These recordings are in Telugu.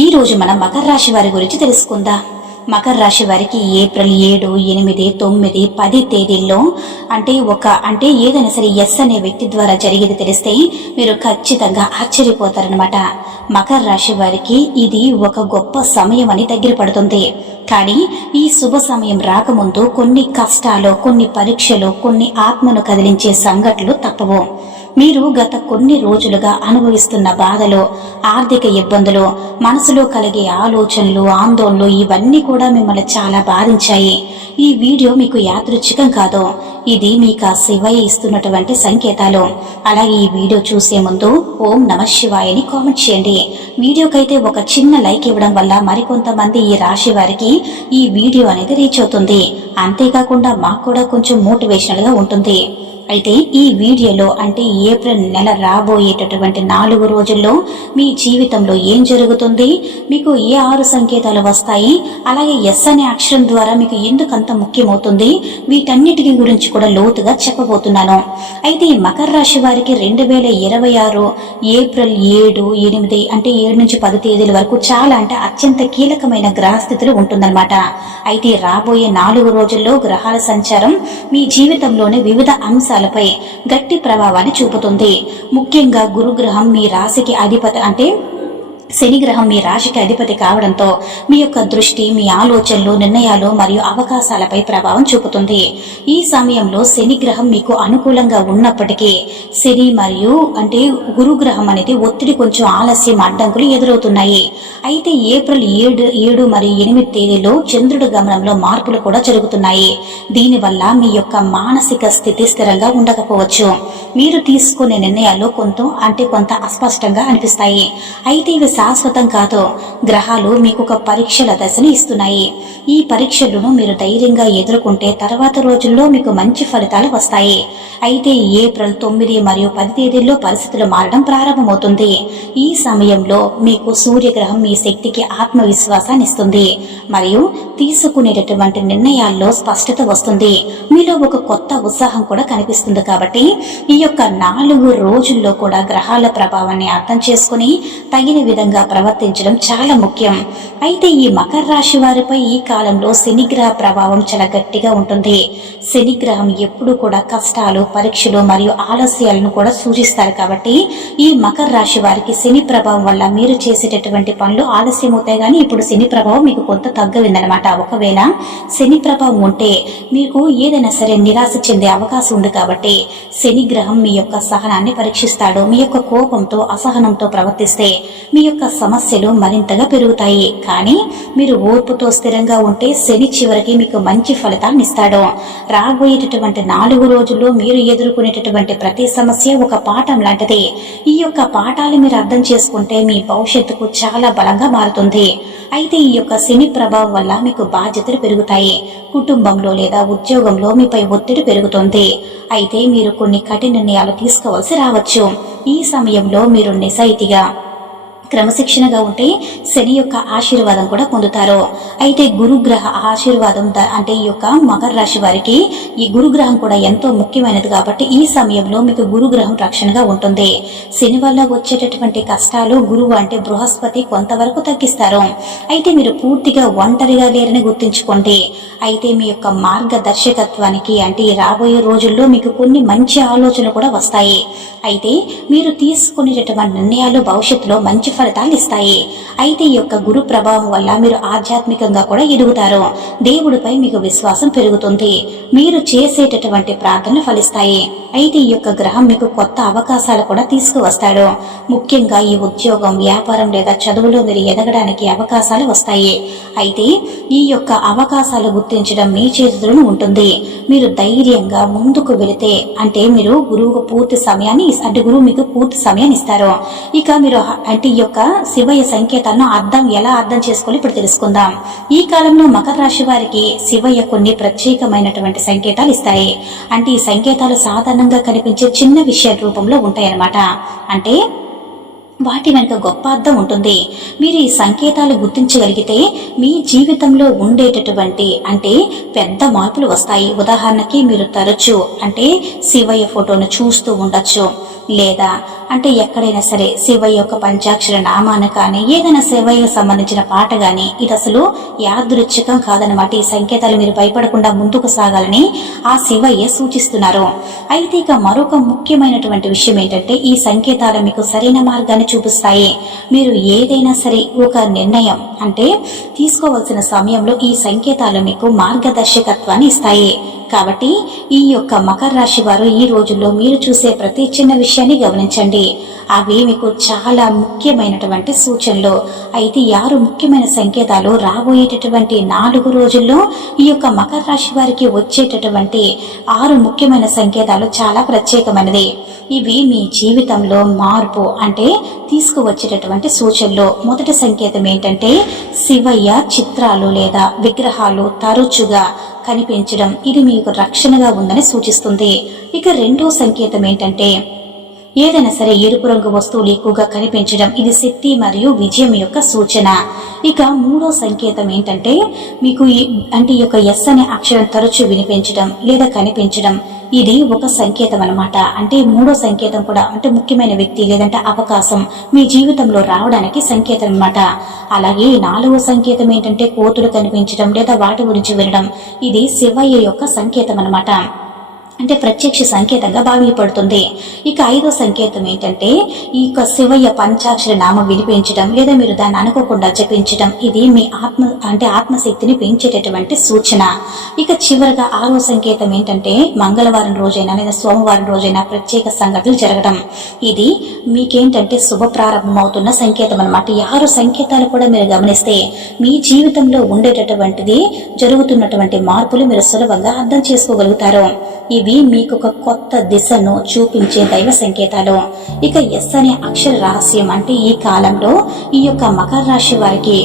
ఈ రోజు మనం మకర రాశి వారి గురించి తెలుసుకుందాం. మకర రాశి వారికి ఏప్రిల్ 7, 8, 9, 10 తేదీల్లో అంటే ఏదైనా సరే ఎస్ అనే వ్యక్తి ద్వారా జరిగేది తెలిస్తే మీరు ఖచ్చితంగా ఆశ్చర్యపోతారనమాట. మకర రాశి వారికి ఇది ఒక గొప్ప సమయం అని దగ్గర పడుతుంది. కానీ ఈ శుభ సమయం రాకముందు కొన్ని కష్టాలు, కొన్ని పరీక్షలు, కొన్ని ఆత్మను కదిలించే సంఘటనలు తప్పవు. మీరు గత కొన్ని రోజులుగా అనుభవిస్తున్న బాధలు, ఆర్థిక ఇబ్బందులు, మనసులో కలిగే ఆలోచనలు, ఆందోళనలు ఇవన్నీ కూడా మిమ్మల్ని చాలా బాధించాయి. ఈ వీడియో మీకు యాదృచ్ఛికం కాదు, ఇది మీకు శివయ్య ఇస్తున్నటువంటి సంకేతాలు. అలాగే ఈ వీడియో చూసే ముందు ఓం నమః శివాయ అని కామెంట్ చేయండి. వీడియోకైతే ఒక చిన్న లైక్ ఇవ్వడం వల్ల మరికొంతమంది ఈ రాశి వారికి ఈ వీడియో అనేది రీచ్ అవుతుంది. అంతేకాకుండా మాకు కూడా కొంచెం మోటివేషనల్ గా ఉంటుంది. అయితే ఈ వీడియోలో ఏప్రిల్ నెల రాబోయేటటువంటి 4 రోజుల్లో మీ జీవితంలో ఏం జరుగుతుంది, మీకు ఏ 6 సంకేతాలు వస్తాయి, అలాగే ఎస్ అనే అక్షరం ద్వారా మీకు ఎందుకు అంత ముఖ్యమవుతుంది, వీటన్నిటికి గురించి కూడా లోతుగా చెప్పబోతున్నాను. అయితే ఈ మకర రాశి వారికి 2026 ఏప్రిల్ 7, 8 7 నుంచి 10 తేదీల వరకు చాలా అత్యంత కీలకమైన గ్రహస్థితులు ఉంటుందన్నమాట. అయితే రాబోయే 4 రోజుల్లో గ్రహాల సంచారం మీ జీవితంలోని వివిధ అంశాలపై గట్టి ప్రభావాన్ని చూపుతుంది. ముఖ్యంగా గురుగ్రహం మీ రాశికి అధిపతి శని గ్రహం మీ రాశికి అధిపతి కావడంతో మీ యొక్క దృష్టి, మీ ఆలోచనలు, నిర్ణయాలు మరియు అవకాశాలపై ప్రభావం చూపుతుంది. ఈ సమయంలో శని గ్రహం మీకు అనుకూలంగా ఉన్నప్పటికీ శని మరియు గురుగ్రహం అనేది ఒత్తిడి, కొంచెం ఆలస్యం, అడ్డంకులు ఎదురవుతున్నాయి. అయితే ఏప్రిల్ 7 మరియు 8 తేదీలో చంద్రుడి గమనంలో మార్పులు కూడా జరుగుతున్నాయి. దీనివల్ల మీ యొక్క మానసిక స్థితి స్థిరంగా ఉండకపోవచ్చు. మీరు తీసుకునే నిర్ణయాలు కొంత అస్పష్టంగా అనిపిస్తాయి. అయితే ఇవి శాశ్వతం కాదు. గ్రహాలు మీకు ఒక పరీక్షల దశని ఇస్తున్నాయి. ఈ పరీక్షలను మీరు ధైర్యంగా ఎదుర్కొంటే తర్వాత రోజుల్లో మీకు మంచి ఫలితాలు వస్తాయి. అయితే ఏప్రిల్ 9 మరియు 10 తేదీల్లో పరిస్థితులు మారడం ప్రారంభమవుతుంది. ఈ సమయంలో మీకు సూర్యగ్రహం మీ శక్తికి ఆత్మవిశ్వాసాన్ని ఇస్తుంది మరియు తీసుకునేటటువంటి నిర్ణయాల్లో స్పష్టత వస్తుంది. మీలో ఒక కొత్త ఉత్సాహం కూడా కనిపిస్తుంది. కాబట్టి ఈ యొక్క 4 రోజుల్లో కూడా గ్రహాల ప్రభావాన్ని అర్థం చేసుకుని తగిన విధంగా ప్రవర్తించడం చాలా ముఖ్యం. అయితే ఈ మకర రాశి వారిపై ఈ కాలంలో శనిగ్రహ ప్రభావం చాలా గట్టిగా ఉంటుంది. శనిగ్రహం ఎప్పుడు కూడా కష్టాలు, పరీక్షలు మరియు ఆలస్యాలను కూడా సూచిస్తారు. కాబట్టి ఈ మకర రాశి వారికి శని ప్రభావం వల్ల మీరు చేసేటటువంటి పనులు ఆలస్యం అవుతాయి. కానీ ఇప్పుడు శని ప్రభావం మీకు కొంత తగ్గవిందనమాట. ఒకవేళ శని ప్రభావం ఉంటే మీకు ఏదైనా సరే నిరాశ చెందే అవకాశం ఉంది. కాబట్టి శని గ్రహం మీ యొక్క సహనాన్ని పరీక్షిస్తాడు. మీ యొక్క కోపంతో, అసహనంతో ప్రవర్తిస్తే మీ యొక్క సమస్యలు మరింతగా పెరుగుతాయి. కానీ మీరు ఓర్పుతో స్థిరంగా ఉంటే శని చివరికి మీకు మంచి ఫలితాన్ని ఇస్తాడు. రాబోయేటటువంటి 4 రోజుల్లో మీరు ఎదుర్కొనేటటువంటి ప్రతి సమస్య ఒక పాఠం లాంటిది. ఈ యొక్క పాఠాలు మీరు అర్థం చేసుకుంటే మీ భవిష్యత్తుకు చాలా బలంగా మారుతుంది. అయితే ఈ యొక్క శని ప్రభావం వల్ల మీకు బాధ్యతలు పెరుగుతాయి. కుటుంబంలో లేదా ఉద్యోగంలో మీపై ఒత్తిడి పెరుగుతుంది. అయితే మీరు కొన్ని కఠిన నిర్ణయాలు తీసుకోవాల్సి రావచ్చు. ఈ సమయంలో మీరు నిజాయితీగా, క్రమశిక్షణగా ఉంటే శని యొక్క ఆశీర్వాదం కూడా పొందుతారు. అయితే గురుగ్రహ ఆశీర్వాదం ఈ యొక్క మకర రాశి వారికి ఈ గురుగ్రహం కూడా ఎంతో ముఖ్యమైనది. కాబట్టి ఈ సమయంలో మీకు గురుగ్రహం రక్షణగా ఉంటుంది. శని వల్ల వచ్చేటటువంటి కష్టాలు గురువు బృహస్పతి కొంతవరకు తగ్గిస్తారు. అయితే మీరు పూర్తిగా ఒంటరిగా లేరని గుర్తుంచుకోండి. అయితే మీ యొక్క మార్గదర్శకత్వానికి రాబోయే రోజుల్లో మీకు కొన్ని మంచి ఆలోచనలు కూడా వస్తాయి. అయితే మీరు తీసుకునేటటువంటి నిర్ణయాలు భవిష్యత్తులో మంచి ఫలితాలు ఇస్తాయి. అయితే ఈ యొక్క గురు ప్రభావం వల్ల మీరు ఆధ్యాత్మికంగా కూడా ఎదుగుతారు. దేవుడిపై మీకు విశ్వాసం పెరుగుతుంది. మీరు చేసేటటువంటి ప్రార్థనలు ఫలిస్తాయి. అయితే ఈ యొక్క గ్రహం మీకు కొత్త అవకాశాలు కూడా తీసుకువస్తాడు. ముఖ్యంగా ఈ ఉద్యోగం, వ్యాపారం లేదా చదువులో మీరు ఎదగడానికి అవకాశాలు వస్తాయి. అయితే ఈ యొక్క అవకాశాలు గుర్తించడం మీ చేతులను ఉంటుంది. మీరు ధైర్యంగా ముందుకు వెళితే మీరు గురువు మీకు పూర్తి సమయాన్ని ఇస్తారు. ఇక మీరు ఈ యొక్క శివయ్య సంకేతాలను ఎలా అర్థం చేసుకోవాలి ఇప్పుడు తెలుసుకుందాం. ఈ కాలంలో మకర రాశి వారికి శివయ్య కొన్ని ప్రత్యేకమైనటువంటి సంకేతాలు ఇస్తాయి. ఈ సంకేతాలు సాధారణంగా కనిపించే చిన్న విషయాల రూపంలో ఉంటాయన్నమాట. వాటి వెనుక గొప్ప అర్థం ఉంటుంది. మీరు ఈ సంకేతాలు గుర్తించగలిగితే మీ జీవితంలో ఉండేటటువంటి పెద్ద మార్పులు వస్తాయి. ఉదాహరణకి మీరు తరచూ శివయ్య ఫోటోను చూస్తూ ఉండొచ్చు, లేదా అంటే ఎక్కడైనా సరే శివయ్య యొక్క పంచాక్షర నామాన్ని కానీ ఏదైనా శివయ్యకు సంబంధించిన పాట గాని ఇది అసలు యాదృచ్ఛికం కాదనమాట. ఈ సంకేతాలు మీరు భయపడకుండా ముందుకు సాగాలని ఆ శివయ్య సూచిస్తున్నారు. అయితే ఇక మరొక ముఖ్యమైనటువంటి విషయం ఏంటంటే ఈ సంకేతాలు మీకు సరైన మార్గాన్ని చూపిస్తాయి. మీరు ఏదైనా సరే ఒక నిర్ణయం అంటే తీసుకోవాల్సిన సమయంలో ఈ సంకేతాలు మీకు మార్గదర్శకత్వాన్ని ఇస్తాయి. కాబట్టి ఈ యొక్క మకర రాశి వారు ఈ రోజుల్లో మీరు చూసే ప్రతి చిన్న విషయాన్ని గమనించండి. అవి మీకు చాలా ముఖ్యమైనటువంటి సూచనలు. అయితే 6 ముఖ్యమైన సంకేతాలు రాబోయేటటువంటి 4 రోజుల్లో ఈ యొక్క మకర రాశి వారికి వచ్చేటటువంటి 6 ముఖ్యమైన సంకేతాలు చాలా ప్రత్యేకమైనది. ఇవి మీ జీవితంలో మార్పు అంటే తీసుకువచ్చేటటువంటి సూచనలు. మొదటి సంకేతం ఏంటంటే శివయ్య చిత్రాలు లేదా విగ్రహాలు తరచుగా కనిపించడం. ఇది మీకు రక్షణగా ఉందని సూచిస్తుంది. ఇక రెండో సంకేతం ఏంటంటే ఏదైనా సరే ఎరుపు రంగు వస్తువులు ఎక్కువగా కనిపించడం. ఇది శక్తి మరియు విజయం యొక్క సూచన. ఇక మూడో సంకేతం ఏంటంటే మీకు ఈ యొక్క ఎస్ అనే అక్షరం తరచూ వినిపించడం లేదా కనిపించడం. ఇది ఒక సంకేతం అన్నమాట. అంటే మూడో సంకేతం కూడా అంటే ముఖ్యమైన వ్యక్తి లేదంటే అవకాశం మీ జీవితంలో రావడానికి సంకేతం అన్నమాట. అలాగే 4వ సంకేతం ఏంటంటే కోతులు కనిపించడం లేదా వాటి గురించి వినడం. ఇది శివయ్య యొక్క సంకేతం అన్నమాట. అంటే ప్రత్యక్ష సంకేతంగా భావింపడుతుంది. ఇక 5వ సంకేతం ఏంటంటే ఈ యొక్క శివయ్య పంచాక్షర నామం వినిపించడం లేదా మీరు దాన్ని అనుకోకుండా జపించడం. ఇది మీ ఆత్మశక్తిని పెంచేటటువంటి సూచన. ఇక చివరిగా 6వ సంకేతం ఏంటంటే మంగళవారం రోజైనా లేదా సోమవారం రోజైనా ప్రత్యేక సంఘటనలు జరగడం. ఇది మీకేంటంటే శుభ ప్రారంభం అవుతున్న సంకేతం అన్నమాట. ఈ 6 సంకేతాలు కూడా మీరు గమనిస్తే మీ జీవితంలో ఉండేటటువంటిది జరుగుతున్నటువంటి మార్పులు మీరు సులభంగా అర్థం చేసుకోగలుగుతారు. ఇవి మీకు ఒక కొత్త దిశను చూపించే దైవ సంకేతాలు. ఇక ఎస్ అనే అక్షర రహస్యం అంటే ఈ కాలంలో ఈ యొక్క మకర రాశి వారికి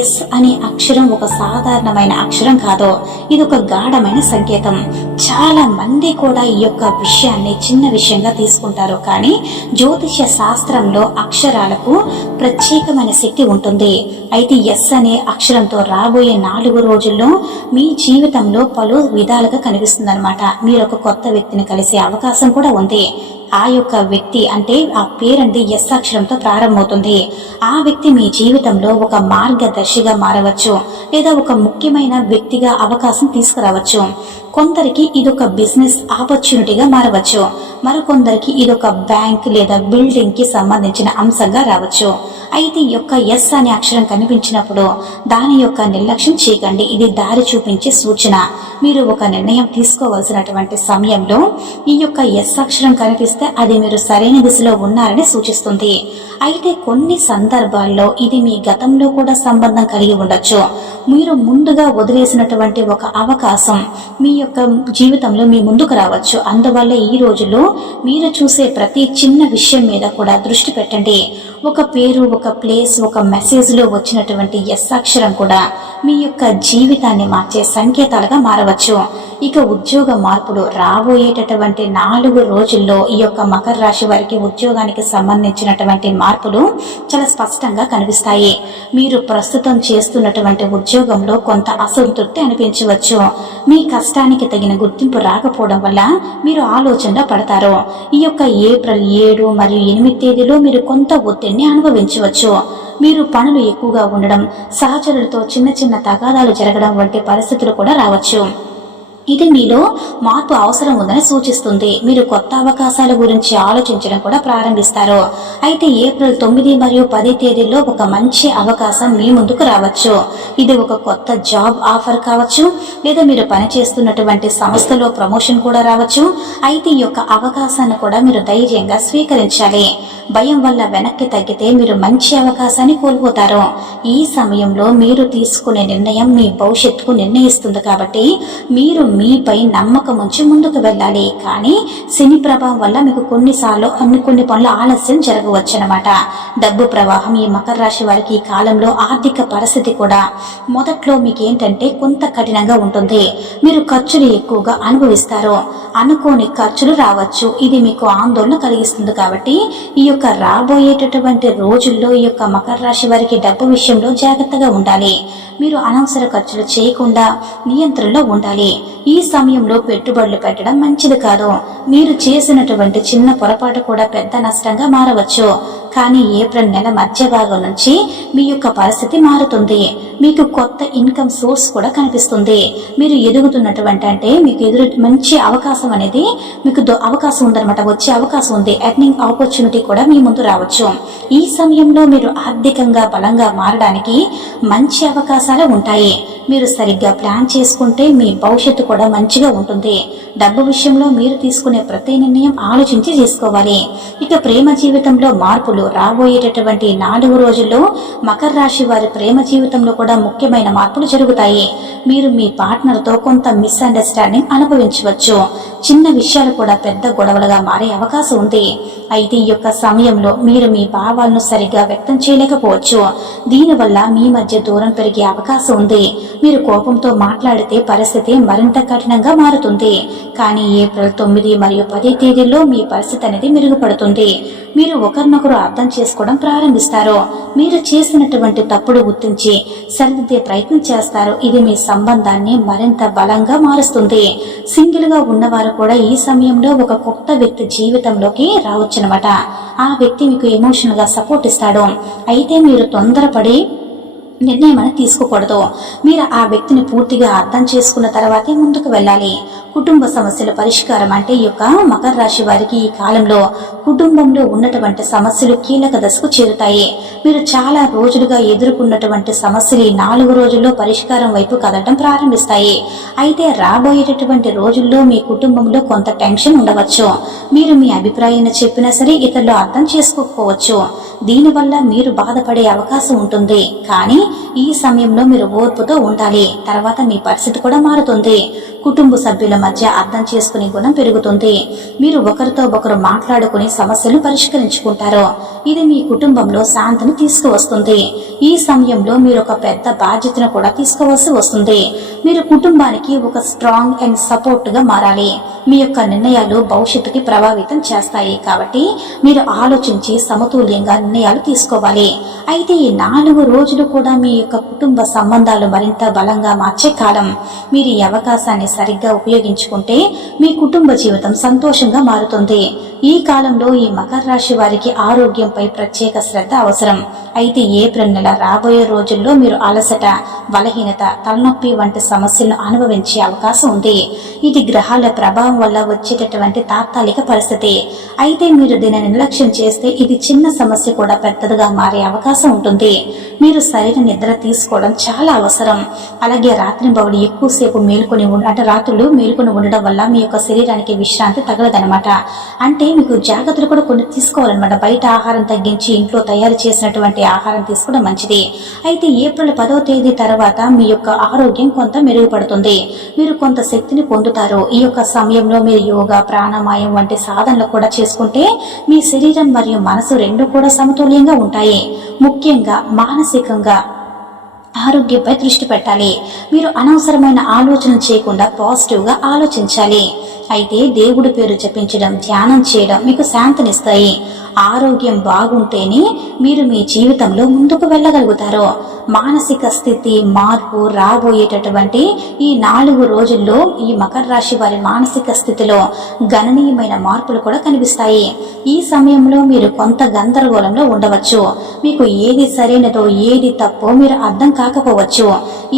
ఎస్ అనే అక్షరం ఒక సాధారణమైన అక్షరం కాదు. ఇది ఒక గాఢమైన సంకేతం. చాలా మంది కూడా ఈ యొక్క విషయాన్ని చిన్న విషయంగా తీసుకుంటారు. కానీ జ్యోతిష శాస్త్రంలో అక్షరాలకు ప్రత్యేకమైన శక్తి ఉంటుంది. అయితే ఎస్ అనే అక్షరంతో రాబోయే 4 రోజుల్లో మీ జీవితంలో పలు విధాలుగా కనిపిస్తుంది అనమాట. మీరు ఒక కొత్త వ్యక్తిని కలిసే అవకాశం కూడా ఉంది. ఆ యొక్క వ్యక్తి అంటే ఆ పేరండి ఎస్ అక్షరంతో ప్రారంభమవుతుంది. ఆ వ్యక్తి మీ జీవితంలో ఒక మార్గదర్శిగా మారవచ్చు లేదా ఒక ముఖ్యమైన వ్యక్తిగా అవకాశం తీసుకురావచ్చు. కొందరికి ఇదొక బిజినెస్ ఆపర్చునిటీగా మారవచ్చు. మరికొందరికి ఇదొక బ్యాంక్ లేదా బిల్డింగ్ కి సంబంధించిన అంశంగా రావచ్చు. అయితే ఈ యొక్క ఎస్ అనే అక్షరం కనిపించినప్పుడు దాని యొక్క నిర్లక్ష్యం చేయకండి. ఇది దారి చూపించే సూచన. మీరు ఒక నిర్ణయం తీసుకోవాల్సినటువంటి సమయంలో ఈ యొక్క ఎస్ అక్షరం కనిపిస్తే అది మీరు సరైన దిశలో ఉన్నారని సూచిస్తుంది. అయితే కొన్ని సందర్భాల్లో ఇది మీ గతంలో కూడా సంబంధం కలిగి ఉండొచ్చు. మీరు ముందుగా వదిలేసినటువంటి ఒక అవకాశం మీ యొక్క జీవితంలో మీ ముందుకు రావచ్చు. అందువల్ల ఈ రోజుల్లో మీరు చూసే ప్రతి చిన్న విషయం మీద కూడా దృష్టి పెట్టండి. ఒక పేరు, ఒక ప్లేస్, ఒక మెసేజ్ లో వచ్చినటువంటి ఎస్ అక్షరం కూడా మీ యొక్క జీవితాన్ని మార్చే సంకేతాలుగా మారవచ్చు. ఇక ఉద్యోగ మార్పులు రాబోయేటటువంటి 4 రోజుల్లో ఈ యొక్క మకర రాశి వారికి ఉద్యోగానికి సంబంధించినటువంటి మార్పులు చాలా స్పష్టంగా కనిపిస్తాయి. మీరు ప్రస్తుతం చేస్తున్నటువంటి ఉద్యోగంలో కొంత అసంతృప్తి అనిపించవచ్చు. మీ కష్టానికి తగిన గుర్తింపు రాకపోవడం వల్ల మీరు ఆలోచనలో పడతారు. ఈ యొక్క ఏప్రిల్ 7 మరియు 8 తేదీలో మీరు కొంత ఒత్తిడిని అనుభవించవచ్చు. మీరు పనులు ఎక్కువగా ఉండడం, సహచరులతో చిన్న చిన్న తగాదాలు జరగడం వంటి పరిస్థితులు కూడా రావచ్చు. ఇది మీలో మార్పు అవసరం ఉందని సూచిస్తుంది. మీరు కొత్త అవకాశాల గురించి ఆలోచించడం కూడా ప్రారంభిస్తారు. అయితే ఏప్రిల్ 9 మరియు 10 తేదీల్లో ఒక మంచి అవకాశం మీ ముందుకు రావచ్చు. ఇది ఒక కొత్త జాబ్ ఆఫర్ కావచ్చు లేదా మీరు పనిచేస్తున్నటువంటి సంస్థలో ప్రమోషన్ కూడా రావచ్చు. అయితే ఈ యొక్క అవకాశాన్ని కూడా మీరు ధైర్యంగా స్వీకరించాలి. భయం వల్ల వెనక్కి తగ్గితే మీరు మంచి అవకాశాన్ని కోల్పోతారు. ఈ సమయంలో మీరు తీసుకునే నిర్ణయం మీ భవిష్యత్తుకు నిర్ణయిస్తుంది. కాబట్టి మీరు మీపై నమ్మకం ఉంచి ముందుకు వెళ్ళాలి. కానీ శని ప్రభావం వల్ల మీకు కొన్నిసార్లు కొన్ని పనులు ఆలస్యం జరగవచ్చు అన్నమాట. డబ్బు ప్రవాహం ఈ మకర రాశి వారికి ఈ కాలంలో ఆర్థిక పరిస్థితి కూడా మొదట్లో మీకు ఏంటంటే కొంత కఠినంగా ఉంటుంది. మీరు ఖర్చులు ఎక్కువగా అనుభవిస్తారు. అనుకోని ఖర్చులు రావచ్చు. ఇది మీకు ఆందోళన కలిగిస్తుంది. కాబట్టి ఈ యొక్క రాబోయేటటువంటి రోజుల్లో ఈ యొక్క మకర రాశి వారికి డబ్బు విషయంలో జాగ్రత్తగా ఉండాలి. మీరు అనవసర ఖర్చులు చేయకుండా నియంత్రణలో ఉండాలి. ఈ సమయంలో పెట్టుబడులు పెట్టడం మంచిది కాదు. మీరు చేసినటువంటి చిన్న పొరపాటు కూడా పెద్ద నష్టంగా మారవచ్చు. కానీ ఏప్రిల్ నెల మధ్య భాగం నుంచి మీ యొక్క పరిస్థితి మారుతుంది. మీకు కొత్త ఇన్కమ్ సోర్స్ కూడా కనిపిస్తుంది. మీరు ఎదుగుతున్నటువంటి అంటే మీకు ఎదురు మంచి అవకాశం అనేది మీకు అవకాశం ఉందన్నమాట. వచ్చే అవకాశం ఉంది. ఎర్నింగ్ ఆపర్చునిటీ కూడా మీ ముందు రావచ్చు. ఈ సమయంలో మీరు ఆర్థికంగా బలంగా మారడానికి మంచి అవకాశాలు ఉంటాయి. మీరు సరిగ్గా ప్లాన్ చేసుకుంటే మీ భవిష్యత్తు కూడా మంచిగా ఉంటుంది. డబ్బు విషయంలో మీరు తీసుకునే ప్రతి నిర్ణయం ఆలోచించి తీసుకోవాలి. ఇక ప్రేమ జీవితంలో మార్పులు రాబోయేటటువంటి 4 రోజుల్లో మకర రాశి వారి ప్రేమ జీవితంలో కూడా ముఖ్యమైన మార్పులు జరుగుతాయి. మీరు మీ పార్ట్నర్తో కొంత మిస్అండర్స్టాండింగ్ అనుభవించవచ్చు. చిన్న విషయాలు కూడా పెద్ద గొడవలుగా మారే అవకాశం ఉంది. అయితే ఈ యొక్క సమయంలో మీరు మీ భావాలను సరిగ్గా వ్యక్తం చేయలేకపోవచ్చు. దీనివల్ల మీ మధ్య దూరం పెరిగే అవకాశం ఉంది. మీరు కోపంతో మాట్లాడితే పరిస్థితి మరింత కఠినంగా మారుతుంది. కానీ ఏప్రిల్ 9 మరియు 10 తేదీల్లో మీ పరిస్థితి అనేది మెరుగుపడుతుంది. మీరు ఒకరినొకరు అర్థం చేసుకోవడం ప్రారంభిస్తారు. మీరు చేసినటువంటి తప్పుడు గుర్తించి సరిదిద్దే ప్రయత్నం చేస్తారు. ఇది మీ సంబంధాన్ని మరింత బలంగా మారుస్తుంది. సింగిల్ గా ఉన్నవారు కూడా ఈ సమయంలో ఒక కొత్త వ్యక్తి జీవితంలోకి రావచ్చనమాట. ఆ వ్యక్తి మీకు ఎమోషనల్ గా సపోర్ట్ ఇస్తాడు. అయితే మీరు తొందరపడి నిర్ణయం అనేది తీసుకోకూడదు. మీరు ఆ వ్యక్తిని పూర్తిగా అర్థం చేసుకున్న తర్వాతే ముందుకు వెళ్ళాలి. కుటుంబ సమస్యల పరిష్కారం అంటే ఈ యొక్క మకర రాశి వారికి ఈ కాలంలో కుటుంబంలో ఉన్నటువంటి సమస్యలు కీలక దశకు చేరుతాయి. మీరు చాలా రోజులుగా ఎదుర్కొన్నటువంటి సమస్యలు ఈ 4 రోజుల్లో పరిష్కారం వైపు కదలడం ప్రారంభిస్తాయి. అయితే రాబోయేటటువంటి రోజుల్లో మీ కుటుంబంలో కొంత టెన్షన్ ఉండవచ్చు. మీరు మీ అభిప్రాయాన్ని చెప్పినా సరే ఇతరులు అర్థం చేసుకోకపోవచ్చు. దీనివల్ల మీరు బాధపడే అవకాశం ఉంటుంది. కానీ ఈ సమయంలో మీరు ఓర్పుతో ఉండాలి. తర్వాత మీ పరిస్థితి కూడా మారుతుంది. కుటుంబ సభ్యుల మధ్య అర్థం చేసుకునే గుణం పెరుగుతుంది. మీరు ఒకరితో ఒకరు మాట్లాడుకుని సమస్యలు పరిష్కరించుకుంటారు. ఇది మీ కుటుంబంలో శాంతిని తీసుకువస్తుంది. ఈ సమయంలో మీరు ఒక పెద్ద బాధ్యతను కూడా తీసుకోవాల్సి వస్తుంది. మీరు కుటుంబానికి ఒక స్ట్రాంగ్ అండ్ సపోర్ట్ గా మారాలి. మీ యొక్క నిర్ణయాలు భవిష్యత్తుకి ప్రభావితం చేస్తాయి. కాబట్టి మీరు ఆలోచించి సమతుల్యంగా నిర్ణయాలు తీసుకోవాలి. అయితే ఈ 4 రోజులు కూడా మీ యొక్క కుటుంబ సంబంధాలు మరింత బలంగా మార్చే కాలం. మీరు ఈ అవకాశాన్ని సరిగ్గా ఉపయోగించుకుంటే మీ కుటుంబ జీవితం సంతోషంగా మారుతుంది. ఈ కాలంలో ఈ మకర రాశి వారికి ఆరోగ్యంపై ప్రత్యేక శ్రద్ధ అవసరం. అయితే ఏప్రిల్ నెల రాబోయే రోజుల్లో మీరు అలసట, బలహీనత, తలనొప్పి వంటి సమస్యలను అనుభవించే అవకాశం ఉంది. ఇది గ్రహాల ప్రభావం వల్ల వచ్చేటటువంటి తాత్కాలిక పరిస్థితి. అయితే మీరు దీనిని నిర్లక్ష్యం చేస్తే ఇది చిన్న సమస్య కూడా పెద్దదిగా మారే అవకాశం ఉంటుంది. మీరు సరైన నిద్ర తీసుకోవడం చాలా అవసరం. అలాగే రాత్రింబవళ్ళు ఎక్కువసేపు రాత్రులు మేలుకొని ఉండడం వల్ల మీ యొక్క శరీరానికి విశ్రాంతి తగలదనమాట. అంటే మీకు జాగ్రత్తలు కూడా కొన్ని తీసుకోవాలన్నమాట. బయట ఆహారం తగ్గించి ఇంట్లో తయారు చేసినటువంటి ఆహారం తీసుకోవడం మంచిది. అయితే ఏప్రిల్ 10వ తేదీ తర్వాత మీ యొక్క ఆరోగ్యం కొంత మెరుగుపడుతుంది. మీరు కొంత శక్తిని పొందుతారు. ఈ యొక్క సమయంలో మీరు యోగా, ప్రాణాయామం వంటి సాధనలు కూడా చేసుకుంటే మీ శరీరం మరియు మనసు రెండు కూడా సమతుల్యంగా ఉంటాయి. ముఖ్యంగా మానసికంగా ఆరోగ్యంపై దృష్టి పెట్టాలి. మీరు అనవసరమైన ఆలోచన చేయకుండా పాజిటివ్గా ఆలోచించాలి. అయితే దేవుడి పేరు జపించడం, ధ్యానం చేయడం మీకు శాంతినిస్తాయి. ఆరోగ్యం బాగుంటేనే మీరు మీ జీవితంలో ముందుకు వెళ్ళగలుగుతారు. మానసిక స్థితి మార్పు రాబోయేటటువంటి ఈ 4 రోజుల్లో ఈ మకర రాశి వారి మానసిక స్థితిలో గణనీయమైన మార్పులు కూడా కనిపిస్తాయి. ఈ సమయంలో మీరు కొంత గందరగోళంలో ఉండవచ్చు. మీకు ఏది సరైనదో ఏది తప్పో మీరు అర్థం కాకపోవచ్చు.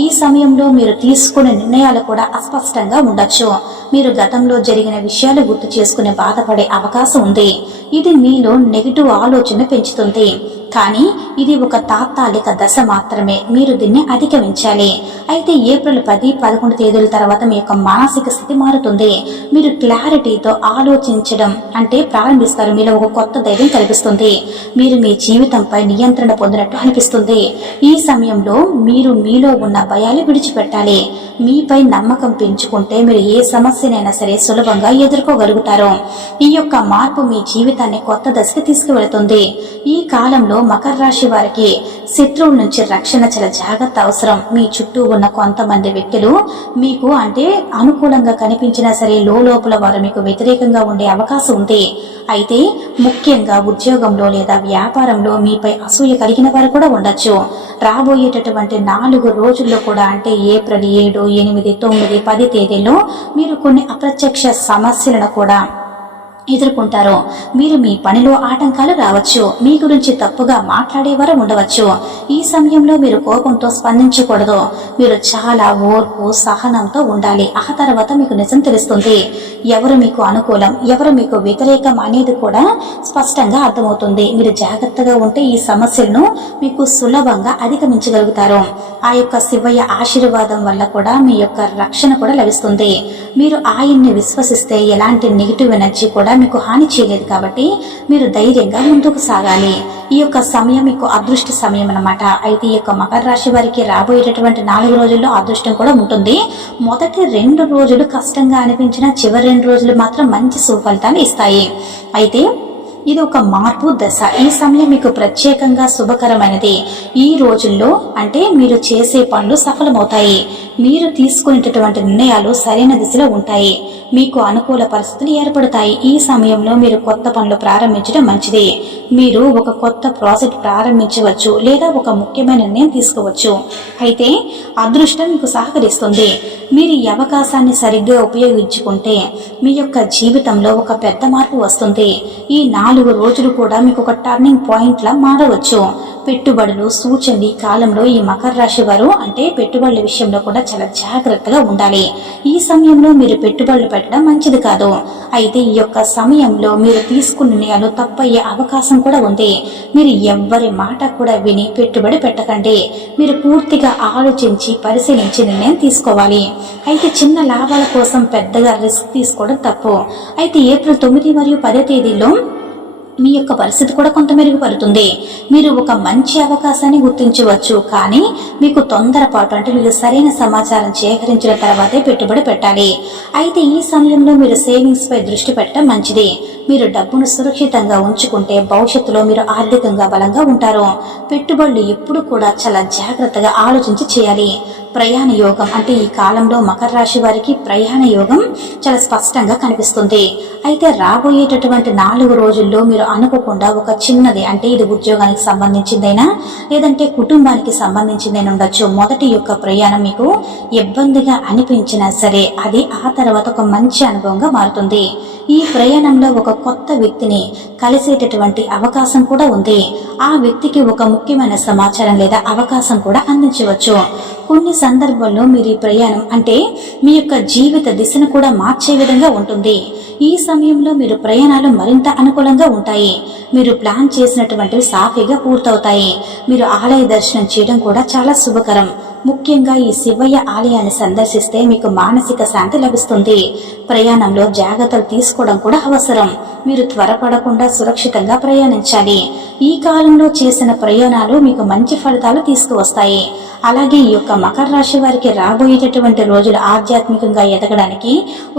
ఈ సమయంలో మీరు తీసుకునే నిర్ణయాలు కూడా అస్పష్టంగా ఉండొచ్చు. మీరు గతంలో జరిగిన విషయాలు గుర్తు చేసుకుని బాధపడే అవకాశం ఉంది. ఇది మీలో నెగిటివ్ ఆలోచన పెంచుతుంది. కానీ ఇది ఒక తాత్కాలిక దశ మాత్రమే. మీరు దీన్ని అధిగమించాలి. అయితే ఏప్రిల్ 10, 11 తేదీల తర్వాత మీ యొక్క మానసిక స్థితి మారుతుంది. మీరు క్లారిటీతో ఆలోచించడం అంటే ప్రారంభిస్తారు. మీలో ఒక కొత్త ధైర్యం కనిపిస్తుంది. మీరు మీ జీవితంపై నియంత్రణ పొందినట్టు అనిపిస్తుంది. ఈ సమయంలో మీరు మీలో ఉన్న భయాలు విడిచిపెట్టాలి. మీపై నమ్మకం పెంచుకుంటే మీరు ఏ సమస్యనైనా సరే సులభంగా ఎదుర్కోగలుగుతారు. ఈ యొక్క మార్పు మీ జీవితాన్ని కొత్త దశకి తీసుకువెళుతుంది. ఈ కాలంలో కాలంలో మకర రాశి వారికి శత్రువుల నుంచి రక్షణ చాలా జాగ్రత్త అవసరం. మీ చుట్టూ ఉన్న కొంతమంది వ్యక్తులు మీకు అంటే అనుకూలంగా కనిపించినా సరే లోపల వారు మీకు వ్యతిరేకంగా ఉండే అవకాశం ఉంది. అయితే ముఖ్యంగా ఉద్యోగంలో లేదా వ్యాపారంలో మీపై అసూయ కలిగిన వారు కూడా ఉండొచ్చు. రాబోయేటటువంటి 4 రోజుల్లో కూడా అంటే ఏప్రిల్ 7, 8, 9, 10 తేదీల్లో మీరు కొన్ని అప్రత్యక్ష సమస్యలను కూడా ఎదుర్కొంటారు. మీరు మీ పనిలో ఆటంకాలు రావచ్చు. మీ గురించి తప్పుగా మాట్లాడేవారు ఉండవచ్చు. ఈ సమయంలో మీరు కోపంతో స్పందించకూడదు. మీరు చాలా ఓర్పు సహనంతో ఉండాలి. ఆ తర్వాత మీకు నిజం తెలుస్తుంది. ఎవరు మీకు అనుకూలం, ఎవరు మీకు వ్యతిరేకం అనేది కూడా స్పష్టంగా అర్థమవుతుంది. మీరు జాగ్రత్తగా ఉంటే ఈ సమస్యలను మీకు సులభంగా అధిగమించగలుగుతారు. ఆ యొక్క శివయ్య ఆశీర్వాదం వల్ల కూడా మీ యొక్క రక్షణ కూడా లభిస్తుంది. మీరు ఆయన్ని విశ్వసిస్తే ఎలాంటి నెగిటివ్ ఎనర్జీ కూడా మీకు హాని చేయలేదు. కాబట్టి మీరు ధైర్యంగా ముందుకు సాగాలి. ఈ యొక్క సమయం మీకు అదృష్ట సమయం అన్నమాట. అయితే ఈ యొక్క మకర రాశి వారికి రాబోయేటటువంటి 4 రోజుల్లో అదృష్టం కూడా ఉంటుంది. మొదటి 2 రోజులు కష్టంగా అనిపించిన చివరి 2 రోజులు మాత్రం మంచి సుఫలితాన్ని ఇస్తాయి. అయితే ఇది ఒక మార్పు దశ. ఈ సమయం మీకు ప్రత్యేకంగా శుభకరమైనది. ఈ రోజుల్లో అంటే మీరు చేసే పనులు సఫలమవుతాయి. మీరు తీసుకునేటటువంటి నిర్ణయాలు సరైన దిశలో ఉంటాయి. మీకు అనుకూల పరిస్థితులు ఏర్పడతాయి. ఈ సమయంలో మీరు కొత్త పనులు ప్రారంభించడం మంచిది. మీరు ఒక కొత్త ప్రాజెక్ట్ ప్రారంభించవచ్చు లేదా ఒక ముఖ్యమైన నిర్ణయం తీసుకోవచ్చు. అయితే అదృష్టం మీకు సహకరిస్తుంది. మీరు ఈ అవకాశాన్ని సరిగ్గా ఉపయోగించుకుంటే మీ యొక్క జీవితంలో ఒక పెద్ద మార్పు వస్తుంది. ఈ 4 రోజులు కూడా మీకు ఒక టర్నింగ్ పాయింట్ లా మారవచ్చు. పెట్టుబడులు సూచనలు కాలంలో ఈ మకర రాశి వారు అంటే పెట్టుబడుల విషయంలో కూడా చాలా జాగ్రత్తగా ఉండాలి. ఈ సమయంలో మీరు పెట్టుబడులు పెట్టడం మంచిది కాదు. అయితే ఈ యొక్క సమయంలో మీరు తీసుకున్న నిర్ణయాలు తప్పయ్యే అవకాశం కూడా ఉంది. మీరు ఎవ్వరి మాట కూడా విని పెట్టుబడి పెట్టకండి. మీరు పూర్తిగా ఆలోచించి పరిశీలించి నిర్ణయం తీసుకోవాలి. అయితే చిన్న లాభాల కోసం పెద్దగా రిస్క్ తీసుకోవడం తప్పు. అయితే ఏప్రిల్ 9 మరియు 10 తేదీల్లో మీ యొక్క పరిస్థితి కూడా కొంత మెరుగుపడుతుంది. మీరు ఒక మంచి అవకాశాన్ని గుర్తించవచ్చు. కానీ మీకు తొందరపాటు అంటే మీరు సరైన సమాచారం సేకరించిన తర్వాతే పెట్టుబడి పెట్టాలి. అయితే ఈ సమయంలో మీరు సేవింగ్స్ పై దృష్టి పెట్టడం మంచిది. మీరు డబ్బును సురక్షితంగా ఉంచుకుంటే భవిష్యత్తులో మీరు ఆర్థికంగా బలంగా ఉంటారు. పెట్టుబడులు ఎప్పుడు కూడా చాలా జాగ్రత్తగా ఆలోచించి చేయాలి. ప్రయాణ యోగం అంటే ఈ కాలంలో మకర రాశి వారికి ప్రయాణ యోగం చాలా స్పష్టంగా కనిపిస్తుంది. అయితే రాబోయేటటువంటి 4 రోజుల్లో మీరు అనుకోకుండా ఒక చిన్నది అంటే ఇది ఉద్యోగానికి సంబంధించిందైనా లేదంటే కుటుంబానికి సంబంధించిందైనా ఉండొచ్చు. మొదటి యొక్క ప్రయాణం మీకు ఇబ్బందిగా అనిపించినా సరే అది ఆ తర్వాత ఒక మంచి అనుభవంగా మారుతుంది. ఈ ప్రయాణంలో ఒక కొత్త వ్యక్తిని కలిసేటటువంటి అవకాశం కూడా ఉంది. ఆ వ్యక్తికి ఒక ముఖ్యమైన సమాచారం లేదా అవకాశం కూడా అందించవచ్చు. కొన్ని సందర్భాల్లో మీరు ఈ ప్రయాణం అంటే మీ యొక్క జీవిత దిశను కూడా మార్చే విధంగా ఉంటుంది. ఈ సమయంలో మీరు ప్రయాణాలు మరింత అనుకూలంగా ఉంటాయి. మీరు ప్లాన్ చేసినటువంటివి సాఫీగా పూర్తవుతాయి. మీరు ఆలయ దర్శనం చేయడం కూడా చాలా శుభకరం. ముఖ్యంగా ఈ శివయ్య ఆలయాన్ని సందర్శిస్తే మీకు మానసిక శాంతి లభిస్తుంది. ప్రయాణంలో జాగ్రత్తలు తీసుకోవడం కూడా అవసరం. మీరు త్వరపడకుండా సురక్షితంగా ప్రయాణించాలి. ఈ కాలంలో చేసిన ప్రయాణాలు మీకు మంచి ఫలితాలు తీసుకువస్తాయి. అలాగే ఈ యొక్క మకర రాశి వారికి రాబోయేటటువంటి రోజులు ఆధ్యాత్మికంగా ఎదగడానికి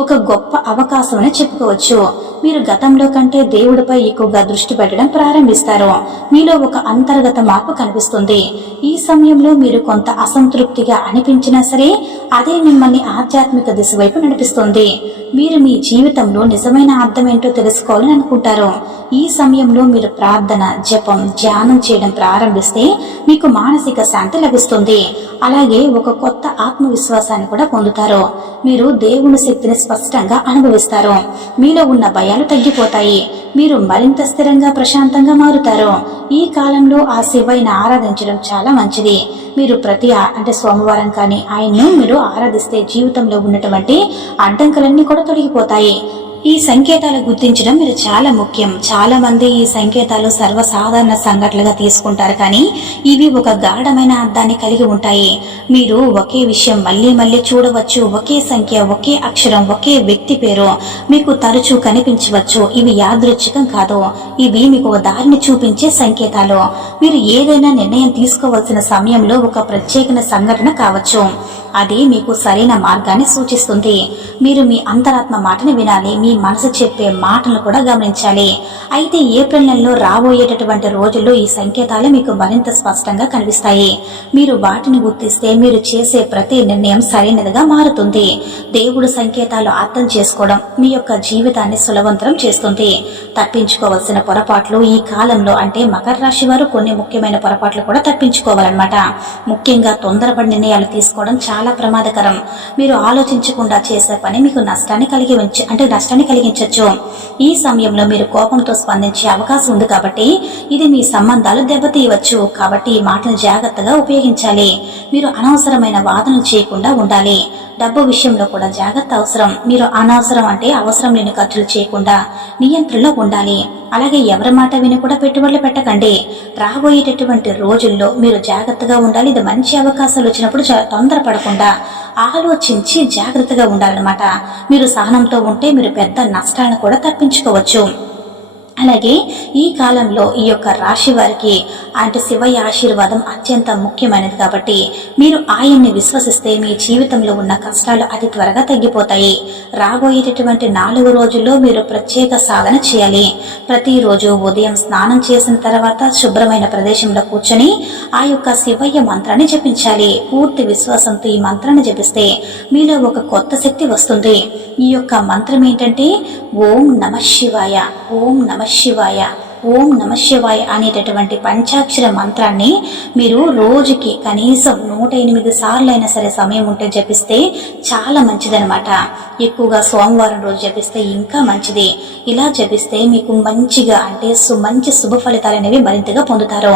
ఒక గొప్ప అవకాశం అని చెప్పుకోవచ్చు. మీరు గతంలో కంటే దేవుడిపై ఎక్కువగా దృష్టి పెట్టడం ప్రారంభిస్తారు. మీలో ఒక అంతర్గత మార్పు కనిపిస్తుంది. ఈ సమయంలో మీరు కొంత అసంతృప్తిగా అనిపించినా సరే అదే మిమ్మల్ని ఆధ్యాత్మిక దిశ వైపు నడిపిస్తుంది. మీరు మీ జీవితంలో నిజమైన అర్థం ఏంటో తెలుసుకోవాలని అనుకుంటారు. ఈ సమయంలో మీరు ప్రార్థన, జపం, ధ్యానం చేయడం ప్రారంభిస్తే మీకు మానసిక శాంతి లభిస్తుంది. అలాగే ఒక కొత్త ఆత్మవిశ్వాసాన్ని కూడా పొందుతారు. మీరు దేవుని శక్తిని స్పష్టంగా అనుభవిస్తారు. మీలో ఉన్న భయాలు తగ్గిపోతాయి. మీరు మరింత స్థిరంగా ప్రశాంతంగా మారుతారు. ఈ కాలంలో ఆ శివయ్యని ఆరాధించడం చాలా మంచిది. మీరు ప్రతి అంటే సోమవారం కానీ ఆయన్ను మీరు ఆరాధిస్తే జీవితంలో ఉన్నటువంటి అడ్డంకులన్నీ కూడా తొలగిపోతాయి. ఈ సంకేతాలు గుర్తించడం మీరు చాలా ముఖ్యం. చాలా మంది ఈ సంకేతాలు సర్వసాధారణ సంఘటనలుగా తీసుకుంటారు, కానీ ఇవి ఒక గాఢమైన అర్థాన్ని కలిగి ఉంటాయి. మీరు ఒకే విషయం మళ్ళీ మళ్ళీ చూడవచ్చు. ఒకే సంఖ్య, ఒకే అక్షరం, ఒకే వ్యక్తి పేరు మీకు తరచూ కనిపించవచ్చు. ఇవి యాదృచ్ఛికం కాదు. ఇవి మీకు ఒక దారిని చూపించే సంకేతాలు. మీరు ఏదైనా నిర్ణయం తీసుకోవాల్సిన సమయంలో ఒక ప్రత్యేక సంఘటన కావచ్చు. అది మీకు సరైన మార్గాన్ని సూచిస్తుంది. మీరు మీ అంతరాత్మ మాటను వినాలి, మీ మనసు చెప్పే మాటను కూడా గమనించాలి. అయితే ఏప్రిల్ నెలలో రాబోయేటటువంటి రోజుల్లో ఈ సంకేతాలు మీకు మరింత స్పష్టంగా కనిపిస్తాయి. మీరు వాటిని గుర్తిస్తే మీరు చేసే ప్రతి నిర్ణయం సరైనదిగా మారుతుంది. దేవుడు సంకేతాలు అర్థం చేసుకోవడం మీ యొక్క జీవితాన్ని సులభంతరం చేస్తుంది. తప్పించుకోవాల్సిన పొరపాట్లు ఈ కాలంలో అంటే మకర రాశి వారు కొన్ని ముఖ్యమైన పొరపాట్లు కూడా తప్పించుకోవాలన్నమాట. ముఖ్యంగా తొందరపడి నిర్ణయాలు తీసుకోవడం చాలా ప్రమాదకరం. మీరు ఆలోచించకుండా చేసే పని మీకు నష్టాన్ని కలిగించవచ్చు. ఈ సమయంలో మీరు కోపంతో స్పందించే అవకాశం ఉంది కాబట్టి ఇది మీ సంబంధాలు దెబ్బతీయవచ్చు. కాబట్టి ఈ మాటను జాగ్రత్తగా ఉపయోగించాలి. మీరు అనవసరమైన వాదనలు చేయకుండా ఉండాలి. డబ్బు విషయంలో కూడా జాగ్రత్త అవసరం. మీరు అవసరం లేని ఖర్చులు చేయకుండా నియంత్రణలో ఉండాలి. అలాగే ఎవరి మాట విని కూడా పెట్టుబడులు పెట్టకండి. రాబోయేటటువంటి రోజుల్లో మీరు జాగ్రత్తగా ఉండాలి. ఇది మంచి అవకాశాలు వచ్చినప్పుడు తొందరపడకుండా ఆలోచించి జాగ్రత్తగా ఉండాలన్నమాట. మీరు సహనంతో ఉంటే మీరు పెద్ద నష్టాలను కూడా తప్పించుకోవచ్చు. అలాగే ఈ కాలంలో ఈ యొక్క రాశి వారికి అంటే శివయ్య ఆశీర్వాదం అత్యంత ముఖ్యమైనది కాబట్టి మీరు ఆయన్ని విశ్వసిస్తే మీ జీవితంలో ఉన్న కష్టాలు అతి త్వరగా తగ్గిపోతాయి. రాబోయేటటువంటి 4 రోజుల్లో మీరు ప్రత్యేక సాధన చేయాలి. ప్రతిరోజు ఉదయం స్నానం చేసిన తర్వాత శుభ్రమైన ప్రదేశంలో కూర్చొని ఆ యొక్క శివయ్య మంత్రాన్ని జపించాలి. పూర్తి విశ్వాసంతో ఈ మంత్రాన్ని జపిస్తే మీలో ఒక కొత్త శక్తి వస్తుంది. ఈ యొక్క మంత్రం ఏంటంటే ఓం నమః శివాయ, ఓం నమః శివాయ, ఓం నమ శివాయ అనేటటువంటి పంచాక్షర మంత్రాన్ని మీరు రోజుకి కనీసం 108 సార్లు అయినా సరే సమయం ఉంటే జపిస్తే చాలా మంచిదనమాట. ఎక్కువగా సోమవారం రోజు జపిస్తే ఇంకా మంచిది. ఇలా జపిస్తే మీకు మంచిగా అంటే మంచి శుభ ఫలితాలు అనేవి మరింతగా పొందుతారు.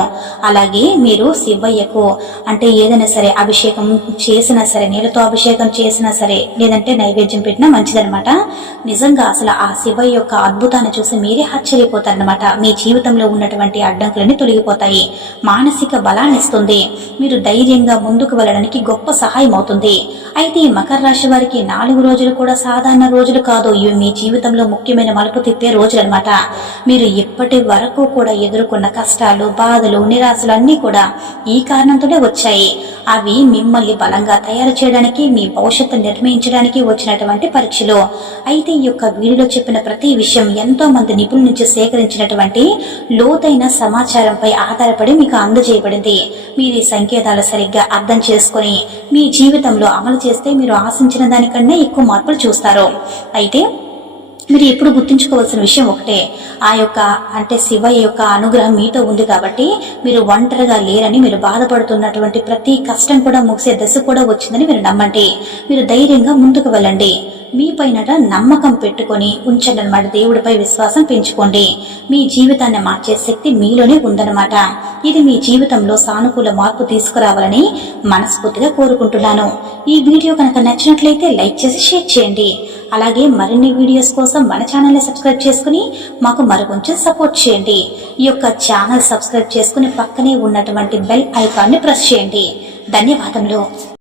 అలాగే మీరు శివయ్యకు అంటే ఏదైనా సరే అభిషేకం చేసినా సరే, నీళ్ళతో అభిషేకం చేసినా సరే, లేదంటే నైవేద్యం పెట్టినా మంచిదనమాట. నిజంగా అసలు ఆ శివయ్య యొక్క అద్భుతాన్ని చూసి మీరే ఆశ్చర్యపోతారనమాట. మీ జీవితంలో ఉన్నటువంటి అడ్డంకులన్నీ తొలగిపోతాయి. మానసిక బలాన్ని ఇస్తుంది. మీరు ధైర్యంగా ముందుకు వెళ్ళడానికి గొప్ప సహాయం అవుతుంది. అయితే ఈ మకర రాశి వారికి 4 రోజులు కూడా సాధారణ రోజులు కాదు. ఇవి మీ జీవితంలో ముఖ్యమైన మలుపు తిప్పే రోజులు అనమాట. మీరు ఇప్పటి వరకు కూడా ఎదుర్కొన్న కష్టాలు, బాధలు, నిరాశలు అన్నీ కూడా ఈ కారణంతోనే వచ్చాయి. అవి మిమ్మల్ని బలంగా తయారు చేయడానికి, మీ భవిష్యత్తు నిర్ణయించడానికి వచ్చినటువంటి పరీక్షలు. అయితే ఈ యొక్క వీడియోలో చెప్పిన ప్రతి విషయం ఎంతో మంది నిపుణుల నుంచి సేకరించినటువంటి లోతైన సమాచారంపై ఆధారపడి మీకు అందజేయబడింది. మీరు ఈ సంకేతాలు సరిగ్గా అర్థం చేసుకుని మీ జీవితంలో అమలు చేస్తే మీరు ఆశించిన దానికన్నా ఎక్కువ మార్పులు చూస్తారు. అయితే మీరు ఎప్పుడు గుర్తుంచుకోవాల్సిన విషయం ఒకటే, ఆ యొక్క అంటే శివయ్య యొక్క అనుగ్రహం మీతో ఉంది కాబట్టి మీరు ఒంటరిగా లేరని, మీరు బాధపడుతున్నటువంటి ప్రతి కష్టం కూడా ముగిసే దశ కూడా వచ్చిందని మీరు నమ్మండి. మీరు ధైర్యంగా ముందుకు వెళ్ళండి. మీ పైన నమ్మకం పెట్టుకొని ఉంచండి అనమాట. దేవుడిపై విశ్వాసం పెంచుకోండి. మీ జీవితాన్ని మార్చే శక్తి మీలోనే ఉందన్నమాట. ఇది మీ జీవితంలో సానుకూల మార్పు తీసుకురావాలని మనస్ఫూర్తిగా కోరుకుంటున్నాను. ఈ వీడియో కనుక నచ్చినట్లయితే లైక్ చేసి షేర్ చేయండి. అలాగే మరిన్ని వీడియోస్ కోసం మన ఛానల్ని సబ్స్క్రైబ్ చేసుకుని మాకు మరికొంచెం సపోర్ట్ చేయండి. ఈ యొక్క ఛానల్ సబ్స్క్రైబ్ చేసుకుని పక్కనే ఉన్నటువంటి బెల్ ఐకాన్ని ప్రెస్ చేయండి. ధన్యవాదములు.